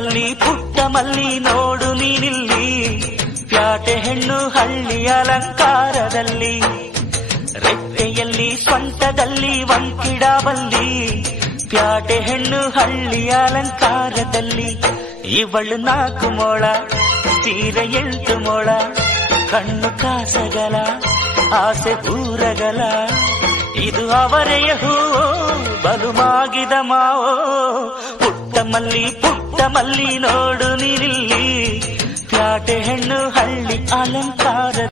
ಮಲ್ಲಿ ಪುಟ್ಟ ಮಲ್ಲಿ ನೋಡು ನೀನಿಲ್ಲಿ, ಪ್ಯಾಟೆ ಹೆಣ್ಣು ಹಳ್ಳಿ ಅಲಂಕಾರದಲ್ಲಿ, ರೆಟ್ಟೆಯಲ್ಲಿ ಸ್ವಂಟದಲ್ಲಿ ಒಂಕಿಡಬಲ್ಲಿ, ಪ್ಯಾಟೆ ಹೆಣ್ಣು ಹಳ್ಳಿ ಅಲಂಕಾರದಲ್ಲಿ. ಇವಳು 4 ಮೊಳ ಸೀರೆ 8 ಮೊಳ, ಕಣ್ಣು ಕಾಸಗಲ ಆಸೆ ಊರಗಲ, ಇದು ಅವರೆಯ ಹೂವೋ ಬಲು ಮಾಗಿದ ಮಾವೋ. ಪುಟ್ಟ ಮಲ್ಲಿ ನೋಡು ನೀನಿಲ್ಲಿ, ಪ್ಯಾಟೆ ಹೆಣ್ಣು ಹಳ್ಳಿ ಅಲಂಕಾರ.